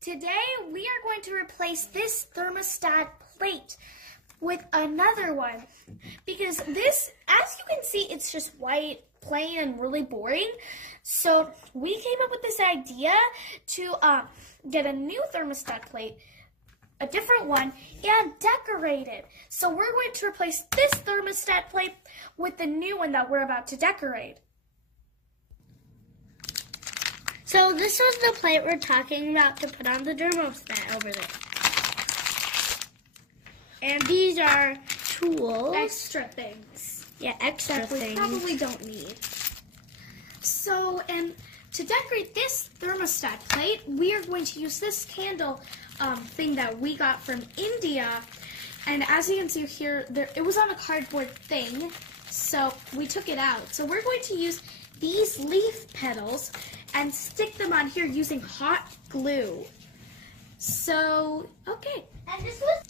Today we are going to replace this thermostat plate with another one because this, as you can see, it's just white, plain, and really boring. So we came up with this idea to get a new thermostat plate, a different one, and decorate it. So we're going to replace this thermostat plate with the new one that we're about to decorate. So this was the plate we're talking about to put on the thermostat over there. And these are tools. Extra things. Yeah, extra that we things. probably don't need. So, and to decorate this thermostat plate, we are going to use this candle thing that we got from India. And as you can see here, it was on a cardboard thing, so we took it out. So we're going to use these leaf petals and stick them on here using hot glue. So, okay. And this was...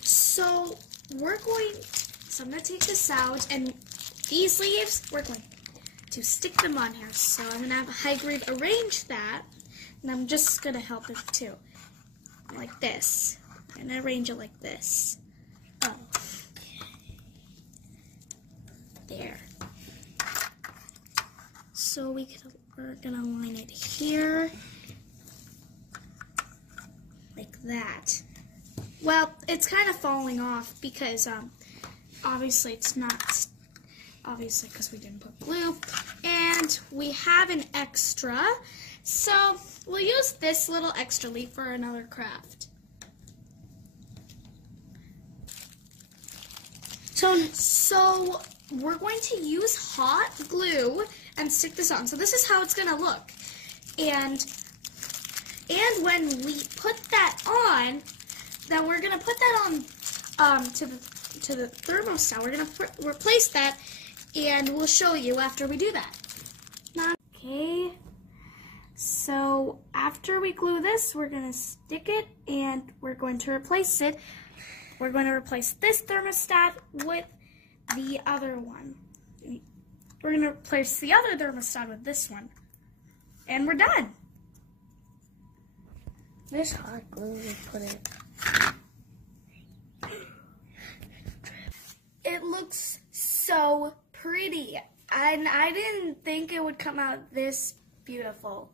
So I'm going to take this out, and these leaves, we're going to stick them on here. So I'm going to have Hagrid arrange that, and I'm just going to help him too, like this. And arrange it like this. Oh. There. So we're going to line it here, like that. Well, it's kind of falling off because obviously it's not, obviously because we didn't put glue, and we have an extra, so we'll use this little extra leaf for another craft. So we're going to use hot glue and stick this on. So this is how it's going to look, and when we put that on, then we're gonna put that on to the thermostat. We're gonna replace that, and we'll show you after we do that. Okay. So after we glue this, we're gonna stick it, and we're going to replace it. We're going to replace this thermostat with the other one. We're gonna replace the other thermostat with this one, and we're done. This hot glue we put it. It looks so pretty, and I didn't think it would come out this beautiful.